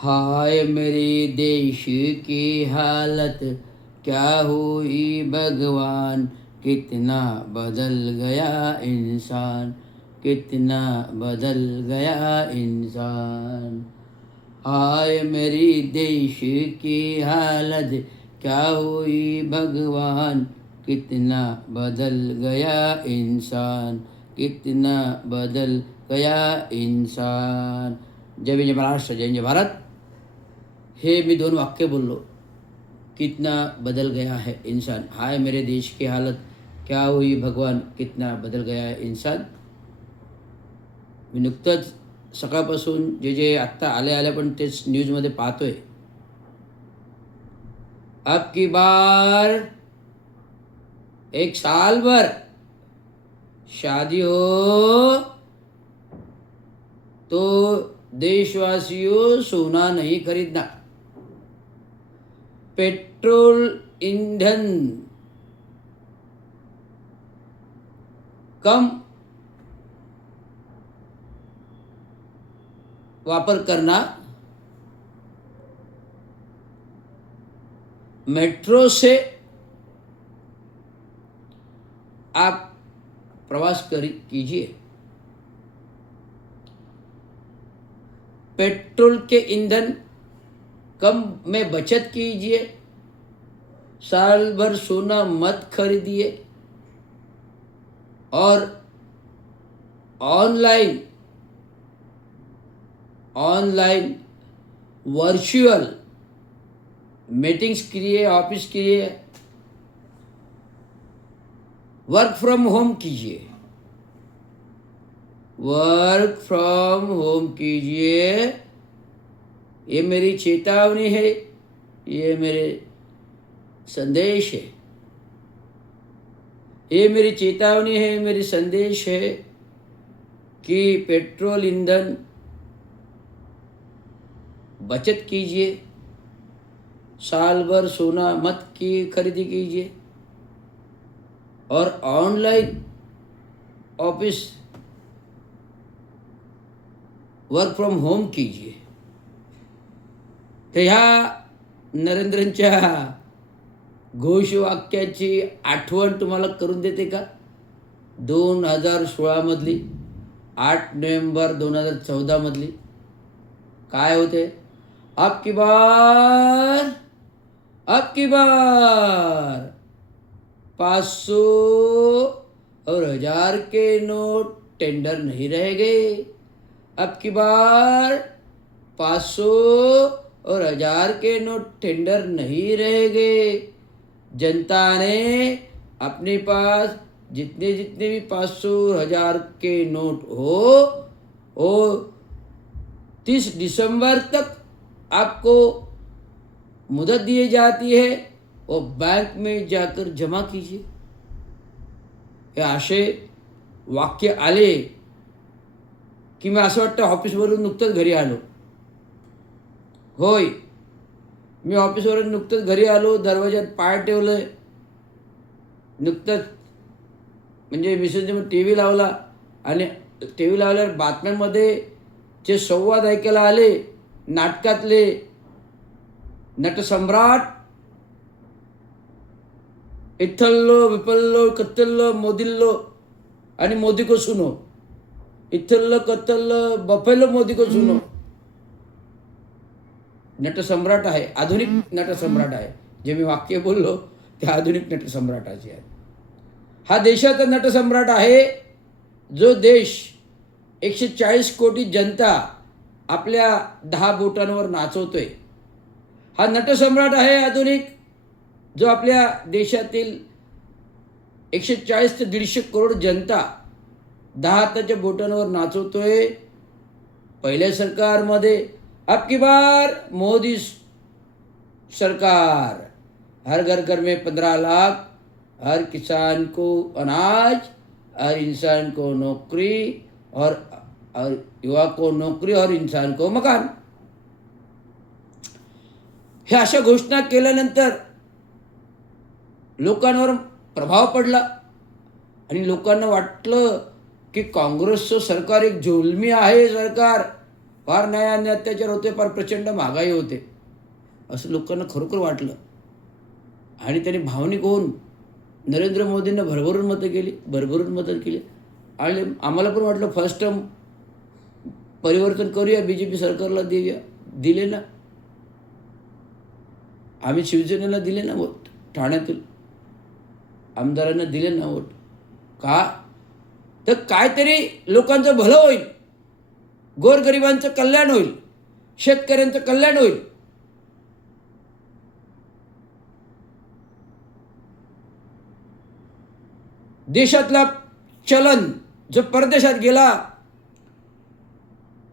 हाय मेरे देश की हालत, क्या हुई भगवान, कितना बदल गया इंसान, कितना बदल गया इंसान। हाय मेरी देश की हालत, क्या हुई भगवान, कितना बदल गया इंसान, कितना बदल गया इंसान। जय विजय महाराष्ट्र, जय जय भारत। हे मी 2 वाक्य बोललो. कितना बदल गया है इंसान. हाय मेरे देश की हालत, क्या हुई भगवान, कितना बदल गया है इंसान. मी नुकतंच सकाळपासून जे जे आत्ता आल्या पण तेच न्यूजमध्ये पाहतोय. अब की बार एक साल भर शादी हो तो देशवासियों सोना नहीं खरीदना. पेट्रोल ईंधन कम वापर करना. मेट्रो से आप प्रवास कीजिए. पेट्रोल के ईंधन कम में बचत कीजिए. साल भर सोना मत खरीदिए. और ऑनलाइन वर्चुअल मीटिंग्स के लिए, ऑफिस के लिए वर्क फ्रॉम होम कीजिए. वर्क फ्रॉम होम कीजिए. ये मेरी चेतावनी है, ये मेरे संदेश है. ये मेरी चेतावनी है, मेरी संदेश है कि पेट्रोल ईंधन बचत कीजिए. साल भर सोना मत की खरीदी कीजिए. और online office work from home कीजिए. तर ह्या नरेंद्रंच्या घोषवाक्याची आठवण तुम्हाला करून देते का? 2016 मधली, 8 नोव्हेंबर 2014 मधली. काय होते? अब की बार 500 और 1000 के नोट टेंडर नहीं रहेंगे. अब की बार 500 और 1000 के नोट टेंडर नहीं रहेंगे. जनता ने अपने पास जितने भी 500 1000 के नोट हो 30 दिसंबर तक आपको मुदत दी जाती है, वो बैंक में जाकर जमा कीजिए. हे असे वाक्य आले की मी असं वाटतं ऑफिसवरून नुकतंच घरी आलो. होय, मी ऑफिसवरून नुकतंच घरी आलो, दरवाजात पाय ठेवलंय. नुकतंच म्हणजे मिसेसने टी व्ही लावला आणि टी व्ही लावल्यावर बातम्यांमध्ये जे संवाद ऐकायला आले, नाटकातले नटसम्राट इथल्लो विपल्लो कत्तल्लो मोदिल्लो आणि मोदी को सुनो. इथल्लो कत्तल्लो बफेलो मोदी को सुनो. नटसम्राट आहे, आधुनिक नटसम्राट आहे. जे मी वाक्य बोललो ते आधुनिक नटसम्राटाचे आहे. हा देशाचा नटसम्राट आहे, जो देश 140 कोटी जनता आपल्या 10 बोटांवर नाचवतोय. हा नटसम्राट आहे आधुनिक, जो आपल्या देशातील 140 ते 150 करोड जनता 10 हाताच्या बोटांवर नाचवतोय. पहिल्या सरकारमध्ये अब की बार मोदी सरकार, हर घर घर में 15 लाख, हर किसान को अनाज, हर इंसान को नौकरी और युवा को नौकरी और इंसान को मकान. हे अशा घोषणा केल्यानंतर लोकांवर प्रभाव पडला आणि लोकांना वाटलं की काँग्रेसचं सरकार एक जुलमी आहे सरकार. फार न्यायाने अत्याचार होते, फार प्रचंड महागाई होते, असं लोकांना खरोखर वाटलं. आणि त्यांनी भावनिक होऊन नरेंद्र मोदींना भरभरून मतं केली. आणि आम्हाला पण वाटलं फर्स्ट टर्म परिवर्तन करूया, BJP सरकारला देऊया. दिले ना, आम्ही शिवसेनेला दिले ना वोट, ठाण्यातील आमदारांना दिले ना वोट. का तर काहीतरी लोकांचं भलं होईल, गोरगरिबांचं कल्याण होईल, शेतकऱ्यांचं कल्याण होईल. देशातला चलन जो परदेशात गेला,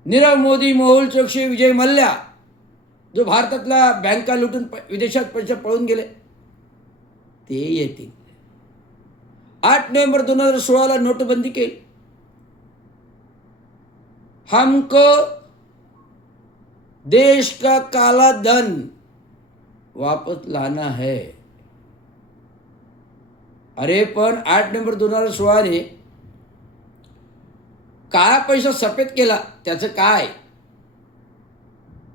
नीरव मोदी, मेहुल चोक्सी, विजय मल्ल्या, जो भारतातला बँका लुटून विदेशात पैसे पळून गेले, ते येतील. 8 नोव्हेंबर 2016 नोटबंदी केली. हमको देश का काला धन वापस लाना है. अरे पण 8 नोव्हेंबर 2016 काळा पैसा सफेद केला. त्याचं काय?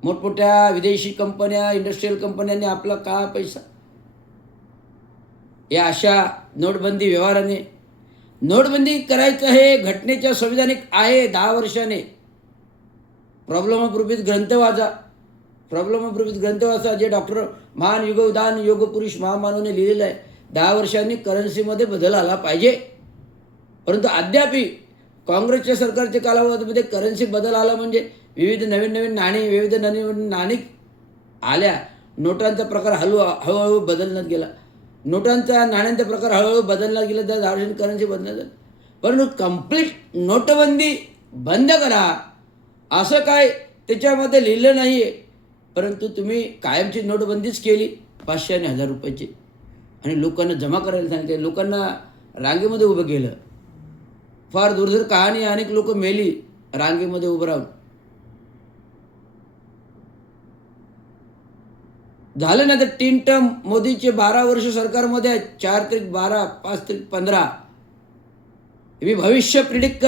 मोठमोठ्या विदेशी कंपन्या, इंडस्ट्रियल कंपन्यांनी आपला काळा पैसा या अशा नोटबंदी व्यवहाराने, नोटबंदी करायचं हे घटनेच्या संविधानिक आहे. 10 वर्षाने प्रॉब्लेम ऑफ रुपीज ग्रंथ वाचा, जे डॉक्टर महान युगदान योगपुरुष महामानवने लिहिलेलं आहे. 10 वर्षांनी करन्सीमध्ये बदल आला पाहिजे. परंतु अद्यापही काँग्रेसच्या सरकारच्या कालावधीमध्ये करन्सी बदल आला म्हणजे विविध नवीन नाणी, विविध नवीन नाणी आल्या. नोटांचा प्रकार हळूहळू बदलण्यात गेला. नोटांचा, नाण्यांचा प्रकार हळूहळू बदलण्यात गेला. त्या 10 वर्षांनी करन्सी बदलण्यात आली. परंतु कंप्लीट नोटबंदी बंद करा असं काय त्याच्यामध्ये लिहिलं नाही आहे. परंतु तुम्ही कायमची नोटबंदीच केली 500 आणि 1000 रुपयाची, आणि लोकांना जमा करायला सांगितले. लोकांना रांगेमध्ये उभं केलं. फार दुर्धर कहाणी, अनेक लोक मेली रांगेमध्ये उभं राहून. झालं ना तर 3 टर्म मोदीचे 12 वर्ष सरकारमध्ये आहेत. 4 तारीख 12, 5 तारीख 15. मी भविष्य प्रिडिक्ट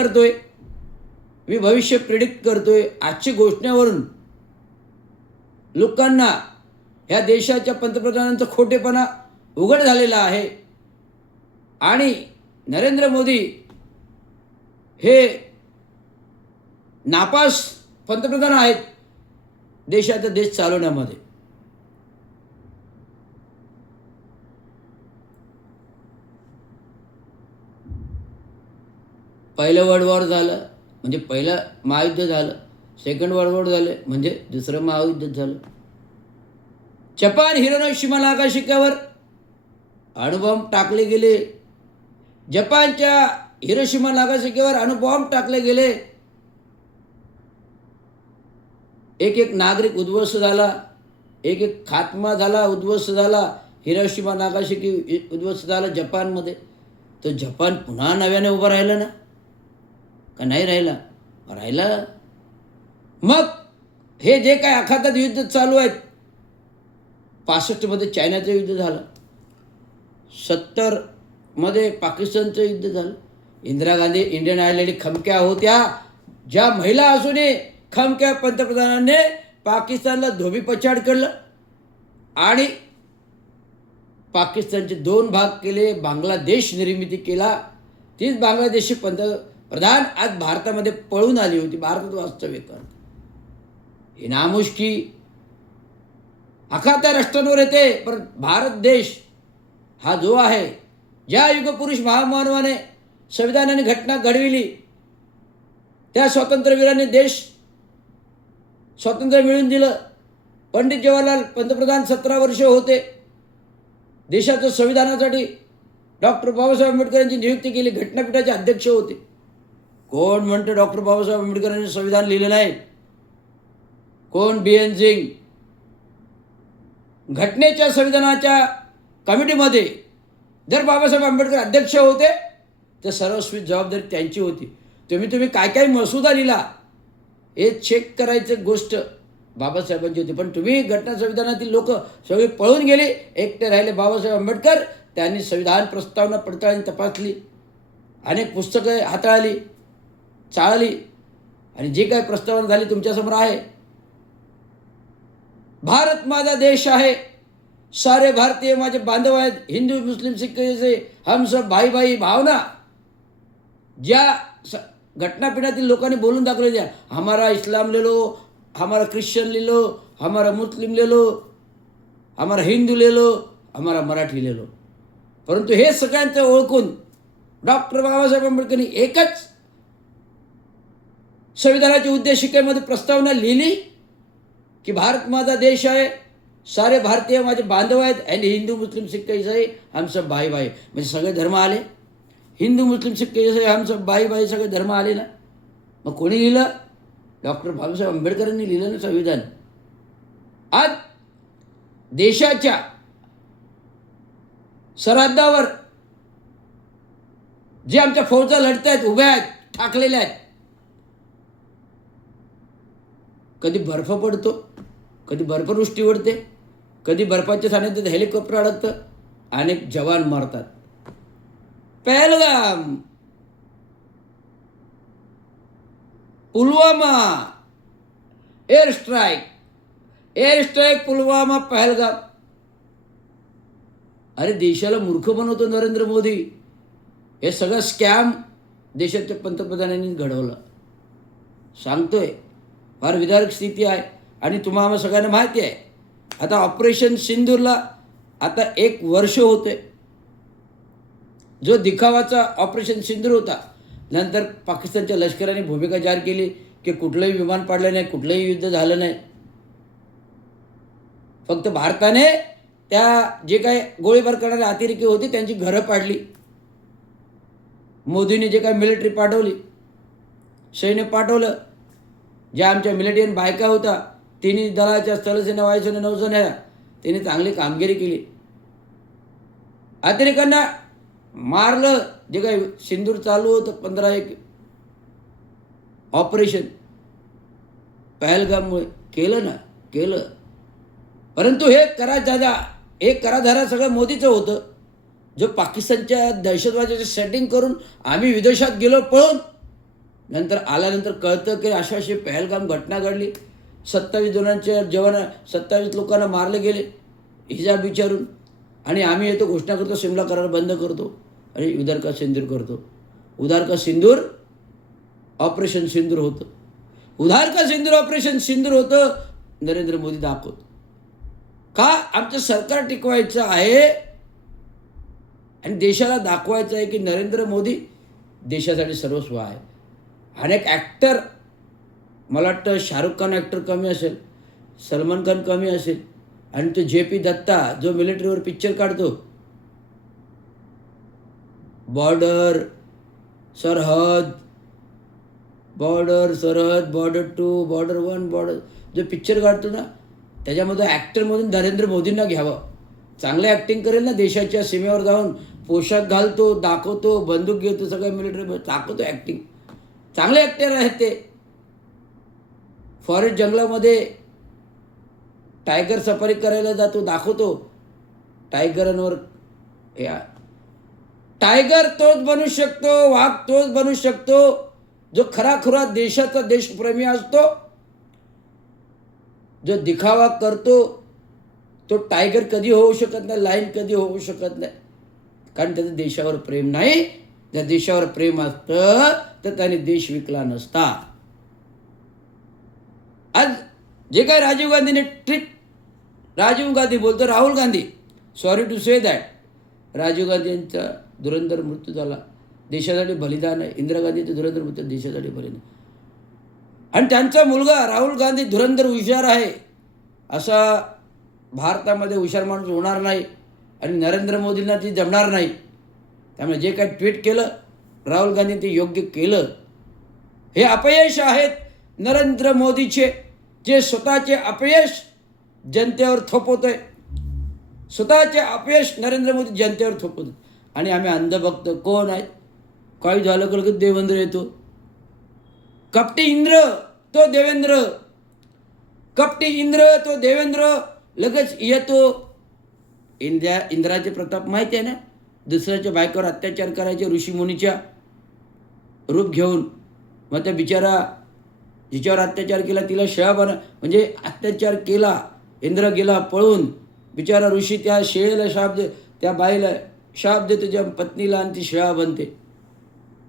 करतोय. आजची घोषणेवरून लोकांना ह्या देशाच्या पंतप्रधानांचा खोटेपणा उघड झालेला आहे. आणि नरेंद्र मोदी हे नापास पंतप्रधान आहेत देशाचा देश चालवण्यामध्ये. पहिलं वर्ल्ड वॉर झालं म्हणजे पहिलं महायुद्ध झालं. सेकंड वर्ल्ड वॉर झाले म्हणजे दुसरं महायुद्ध झालं. जपान हिरोशिमा नागासाकीवर अणुबॉम्ब टाकले गेले. जपानच्या हिरोशिमा नागासाकीवर अणुबॉम्ब टाकले गेले. एक नागरिक उद्ध्वस्त झाला, एक खात्मा झाला, उद्ध्वस्त झाला. हिरोशिमा नागासाकी उद्ध्वस्त झाला जपानमध्ये. तर जपान पुन्हा नव्याने उभं राहिलं ना, का नाही राहिला? मग हे जे काय आखातात युद्ध चालू आहेत, 65 चायनाचं युद्ध झालं, 70 पाकिस्तानचं युद्ध झालं. इंदिरा गांधी इंडियन आयलँड खमक्या होत्या. ज्या महिला असूनही खमक्या पंतप्रधानांनी पाकिस्तानला धोबी पछाड केलं आणि पाकिस्तानचे 2 भाग केले. बांगलादेश निर्मिती केला. तीच बांगलादेशची पंतप्रधान आज भारतामध्ये पळून आली होती. भारतात वास्तव्य करत. ही नामुष्की अखा त्या राष्ट्रांवर येते. पण भारत देश हा जो आहे, ज्या युगपुरुष महामानवाने संविधानाने घटना घडविली, त्या स्वातंत्र्यवीरांनी देश स्वातंत्र्य मिळवून दिलं. पंडित जवाहरलाल पंतप्रधान 17 वर्ष होते. देशाच्या संविधानासाठी डॉक्टर बाबासाहेब आंबेडकर यांची नियुक्ती केली. घटनापीठाचे अध्यक्ष होते. कोण म्हणते डॉक्टर बाबासाहेब आंबेडकरांनी संविधान लिहिले नाही? कोण? BN सिंग. घटनेच्या संविधानाच्या कमिटीमध्ये जर बाबासाहेब आंबेडकर अध्यक्ष होते तर सर्वस्वी जबाबदारी त्यांची होती. तुम्ही काय मसुदा लिहिला हे चेक करायचं गोष्ट बाबासाहेबांची होती. पण तुम्ही घटना संविधानातील लोक सगळे पळून गेले, एकटे राहिले बाबासाहेब आंबेडकर. त्यांनी संविधान प्रस्तावना पडताळणी तपासली, अनेक पुस्तकं हाताळली, चाळली. आणि जे काही प्रस्तावना झाली तुमच्यासमोर आहे. भारत माझा देश आहे, सारे भारतीय माझे बांधव आहेत, हिंदू मुस्लिम सिख जैसे हम सब भाई भाई भावना ज्या घटनापीठातील लोकांनी बोलून दाखवलेल्या, हमारा इस्लाम ले लो, हमारा ख्रिश्चन ले लो, हमारा मुस्लिम ले लो, हमारा हिंदू ले लो, हमारा मराठी ले लो. परंतु हे सगळ्यांचं ओळखून डॉक्टर बाबासाहेब आंबेडकरांनी एकच संविधानाच्या उद्देशिकेमध्ये प्रस्तावना लिहिली की भारत माझा देश आहे, सारे भारतीय माझे बांधव आहेत, आणि हिंदू मुस्लिम सिख इसाई हम सब भाई भाई. म्हणजे सगळे धर्म आले, हिंदू मुस्लिम सिख इसाई हम सब भाई भाई, सगळे धर्म आले ना. मग कोणी लिहिलं? डॉक्टर बाबासाहेब आंबेडकरांनी लिहिलं ना संविधान. आज देशाच्या सरहद्दावर जे आमच्या फौजा लढत आहेत, उभ्या आहेत, ठाकलेल्या आहेत, कधी बर्फ पडतो, कधी बर्फवृष्टी उडते, कधी बर्फाच्या सानिध्यात हेलिकॉप्टर अडकतं, अनेक जवान मारतात. Pahalgam, Pulwama, air strike Pulwama, Pahalgam. अरे देशाला मूर्ख बनवतो नरेंद्र मोदी. हे सगळं स्कॅम देशाच्या पंतप्रधानांनी घडवलं. सांगतोय, फार विदारक स्थिती आहे. आणि तुम्हाला सगळ्यांना माहिती आहे, आता ऑपरेशन सिंदूरला आता 1 वर्ष होते. जो दिखावाचा ऑपरेशन सिंदूर होता, नंतर पाकिस्तानच्या लष्कराने भूमिका जाहीर केली की कुठलंही विमान पाडलं नाही, कुठलंही युद्ध झालं नाही. फक्त भारताने त्या जे काही गोळीबार करणारे अतिरेकी होते त्यांची घरं पाडली. मोदीने जे काही मिलिटरी पाठवली, सैन्य पाठवलं, ज्या आमच्या मिलिटरी बायका होता, तिन्ही दलाच्या स्थलसेना, वायुसेना, नौसेना, तिने चांगली कामगिरी केली. अतिरेकांना मारलं. जे काही सिंदूर चालू होतं 15-1 ऑपरेशन पहलगाममुळे केलं. परंतु हे कराधारा सगळं मोदीचं होतं. जो पाकिस्तानच्या दहशतवाद्याचे सेटिंग करून आम्ही विदेशात गेलो पळून, नंतर आल्यानंतर कळतं की अशी पहलगाम घटना घडली. 27 लोकांना मारले गेले हिजाब विचारून, आणि आम्ही येतो घोषणा करतो शिमला करार बंद करतो आणि उधार का सिंदूर करतो. उधार का सिंदूर ऑपरेशन सिंदूर होतं. उधार का सिंदूर ऑपरेशन सिंदूर होतं. नरेंद्र मोदी दाखवतो का आमचं सरकार टिकवायचं आहे आणि देशाला दाखवायचं आहे की नरेंद्र मोदी देशासाठी सर्वस्व आहे. अनेक ॲक्टर, मला वाटतं शाहरुख खान ॲक्टर कमी असेल, सलमान खान कमी असेल, आणि तो JP दत्ता जो मिलिटरीवर पिक्चर काढतो, बॉर्डर सरहद, बॉर्डर 2, बॉर्डर 1, बॉर्डर, जो पिक्चर काढतो ना, त्याच्यामध्ये ॲक्टरमधून नरेंद्र मोदींना घ्यावं. चांगलं ॲक्टिंग करेल ना, देशाच्या सीमेवर जाऊन पोशाख घालतो, दाखवतो, बंदूक घेतो, सगळं मिलिटरी दाखवतो ॲक्टिंग. चांगले ॲक्टर आहेत ते. फॉरेस्ट जंगलामध्ये टायगर सफारी करायला जातो, दाखवतो टायगरांवर. टायगर तोच बनू शकतो, वाघ तोच बनू शकतो जो खराखुरा देशाचा देशप्रेमी असतो. जो दिखावा करतो तो टायगर कधी होऊ शकत नाही, लायन कधी होऊ शकत नाही, कारण त्याचं देशावर प्रेम नाही. जर देशावर प्रेम असतं तर त्याने देश विकला नसता. आज जे काय राजीव गांधीने राजीव गांधी बोलतो, Rahul Gandhi, sorry to say that, Rajiv Gandhi यांचा धुरंधर मृत्यू झाला, देशासाठी बलिदान आहे. इंदिरा गांधीचं धुरंधर मृत्यू देशासाठी बलिदान. आणि त्यांचा मुलगा राहुल गांधी धुरंधर हुशार आहे, असा भारतामध्ये हुशार माणूस होणार नाही, आणि नरेंद्र मोदींना ती जमणार नाही. त्यामुळे जे काही ट्विट केलं राहुल गांधी ते योग्य केलं. हे अपयश आहेत नरेंद्र मोदीचे, जे स्वतःचे अपयश जनतेवर थोपवतोय. स्वतःचे अपयश नरेंद्र मोदी जनतेवर थोपवतोय. आणि आम्ही अंधभक्त कोण आहेत? काही झालं का लगेच देवेंद्र येतो. कपटी इंद्र तो देवेंद्र, कपटी इंद्र तो देवेंद्र लगेच येतो. इंद्राचे प्रताप माहिती आहे ना, दुसऱ्याच्या बायकोवर अत्याचार करायचे ऋषीमुनीच्या रूप घेऊन. मग त्या बिचारा जिच्यावर अत्याचार केला तिला शिळा म्हणजे अत्याचार केला, इंद्र गेला पळून, बिचारा ऋषी त्या शेळीला शाप त्या बाईला शाप देतो, त्या पत्नीला, आणि ती शिळा बनते.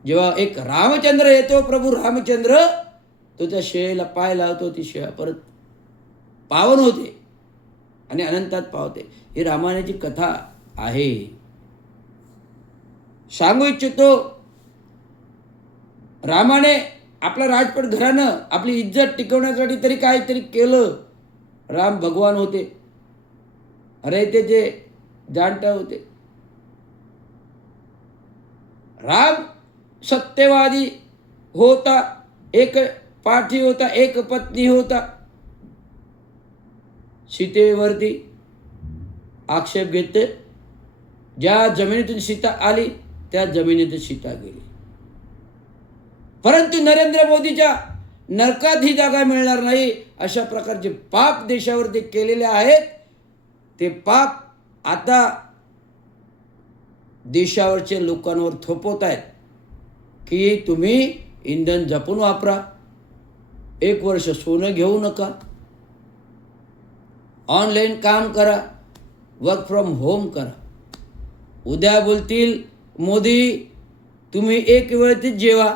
जेव्हा एक रामचंद्र येतो, प्रभू रामचंद्र, तो त्या शेळीला पाय लावतो, ती शेळा परत पावन होते आणि अनंतात पावते. ही रामायणाची कथा आहे. सांगू इच्छितो, रामाने आपला राजपट घराणं, आपली इज्जत टिकवण्यासाठी तरी काहीतरी केलं. राम भगवान होते, रयतेचे जाणता होते. राम सत्यवादी होता, एक पाठी होता, एक पत्नी होता. सीतेवरती आक्षेप घेते, ज्या जमिनीतून सीता आली त्या जमिनीतून सीता गेली. परंतु नरेंद्र मोदीच्या नरकात ही जागा मिळणार नाही. अशा प्रकारचे पाप देशावरती केलेले आहेत. ते पाप आता देशावरच्या लोकांवर थोपवत आहेत की तुम्ही इंधन जपून वापरा, 1 वर्ष सोनं घेऊ नका, ऑनलाईन काम करा, वर्क फ्रॉम होम करा. उद्या बोलतील मोदी तुम्ही एक वेळेच जेवा,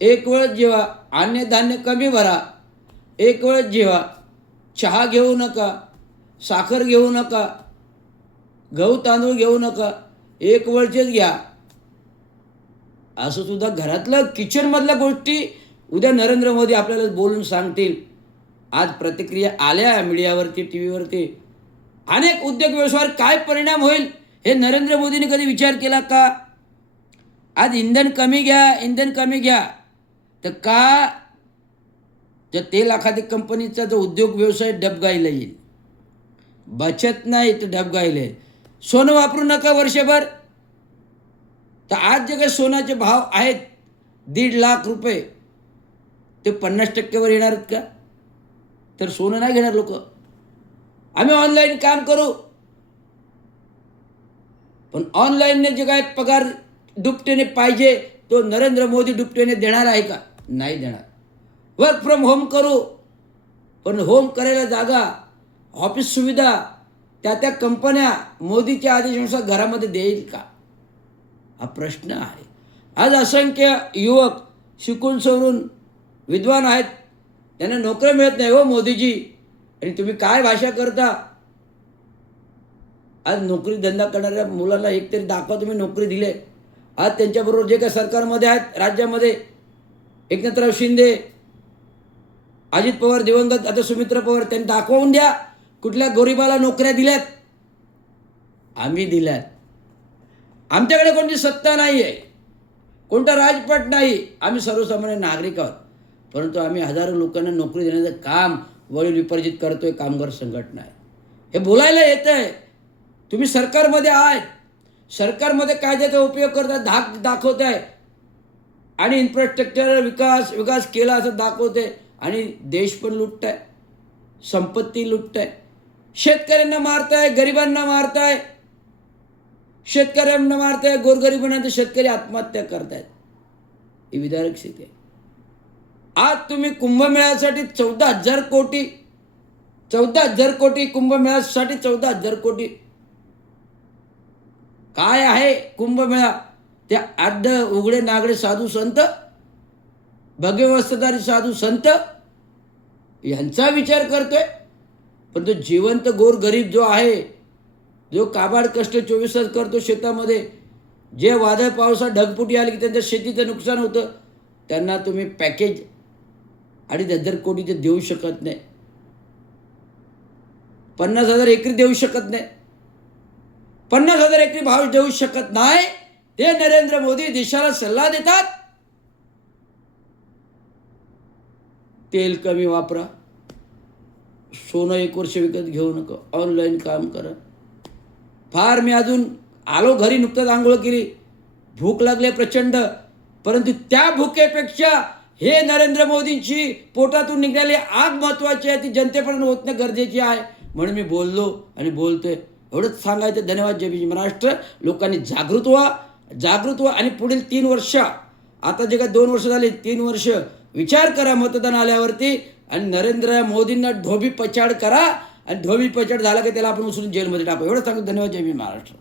एक वेळच जेवा, अन्नधान्य कमी भरा, एक वेळच जेवा, चहा घेऊ नका, साखर घेऊ नका, गहू तांदूळ घेऊ नका, एक वेळचेच घ्या. असं सुद्धा घरातलं किचनमधल्या गोष्टी उद्या नरेंद्र मोदी आपल्याला बोलून सांगतील. आज प्रतिक्रिया आल्या मीडियावरती, टी व्हीवरती. अनेक उद्योग व्यवसायावर काय परिणाम होईल हे नरेंद्र मोदींनी कधी विचार केला का? आज इंधन कमी घ्या, इंधन कमी घ्या, तर का जर तेल एखाद्या कंपनीचा जो उद्योग व्यवसाय डबघाईला येईल, बचत नाही तर डबघाईला येईल. सोनं वापरू नका वर्षभर. तर आज जे काही सोन्याचे भाव आहेत 1.5 लाख रुपये, ते 50% वर येणार आहेत का? तर सोनं नाही घेणार लोक. आम्ही ऑनलाईन काम करू, पण ऑनलाईनने जे काय पगार दुपटीने पाहिजे तो नरेंद्र मोदी दुपटीने देणार आहे का? नाही देणार. वर्क फ्रॉम होम करू, पण होम करायला जागा, ऑफिस सुविधा त्या कंपन्या मोदीच्या आदेशानुसार घरामध्ये देईल का? हा प्रश्न आहे. आज असंख्य युवक शिकून सवरून विद्वान आहेत, त्यांना नोकऱ्या मिळत नाही हो मोदीजी. आणि तुम्ही काय भाषा करता? आज नोकरी धंदा करणाऱ्या मुलांना एकतरी दाखवा तुम्ही नोकरी दिले. आज त्यांच्याबरोबर जे काही सरकारमध्ये आहेत, राज्यामध्ये एकनाथराव शिंदे, अजित पवार दिवंगत, आता सुमित्रा पवार, त्यांनी दाखवून द्या कुठल्या गरीबाला नोकऱ्या दिल्यात. आम्ही दिल्यात. आमच्याकडे कोणती सत्ता नाही आहे, कोणता राजपट नाही, आम्ही सर्वसामान्य नागरिक आहोत. परंतु आम्ही हजारो लोकांना नोकरी देण्याचं काम वडील विपर्जित करतोय कामगार संघटना आहे. हे बोलायला येत आहे. तुम्ही सरकारमध्ये आहात, सरकारमध्ये कायद्याचा उपयोग करता, धाक दाखवताय आणि इन्फ्रास्ट्रक्चर विकास केला असं दाखवते आणि देश पण लुटताय, संपत्ती लुटताय, शेतकऱ्यांना मारताय, गरिबांना मारताय, शेतकऱ्यांना मारताय, गोरगरिबांना तर शेतकरी आत्महत्या करतायत. ही विदारक स्थिती आहे. आज तुम्ही कुंभमेळ्यासाठी 14,000 कोटी, 14,000 कोटी, कुंभमेळ्यासाठी 14,000 कोटी. काय आहे कुंभमेळा? त्या आद्य उघडे नागडे साधू संत, भगवस्तधारी साधू संत यांचा विचार करतोय. पण तो जिवंत गोर गरीब जो आहे, जो काबाड कष्ट 24 तास करतो शेतामध्ये, जे वादळ पावसात ढगफुटी आली की त्यांच्या शेतीचं नुकसान होतं, त्यांना तुम्ही पॅकेज 2,500 कोटीचे देऊ शकत नाही, 50,000 एकरी देऊ शकत नाही, 50,000 एकरी भाव देऊ शकत नाही. ते नरेंद्र मोदी देशाला सल्ला देतात, तेल कमी वापरा, सोनं 1 वर्ष विकत घेऊ नका, ऑनलाईन काम करा. फार मी अजून आलो घरी, नुकताच आंघोळ केली, भूक लागली प्रचंड. परंतु त्या भुकेपेक्षा हे नरेंद्र मोदींची पोटातून निघालेली आग महत्वाची आहे, ती जनतेपर्यंत पोहोचणं गरजेची आहे. म्हणून मी बोललो आणि बोलतोय. एवढंच सांगायचं. धन्यवाद. जय भीम महाराष्ट्र. लोकांनी जागृत व्हा आणि पुढील 3 वर्ष, आता जे काय 2 वर्ष झाले, 3 वर्ष विचार करा मतदान आल्यावरती आणि नरेंद्र मोदींना धोबी पछाड करा आणि धोबी पछाड झाला की त्याला आपण उचलून जेलमध्ये टाकू. एवढं सांगू. धन्यवाद. जय भीम महाराष्ट्र.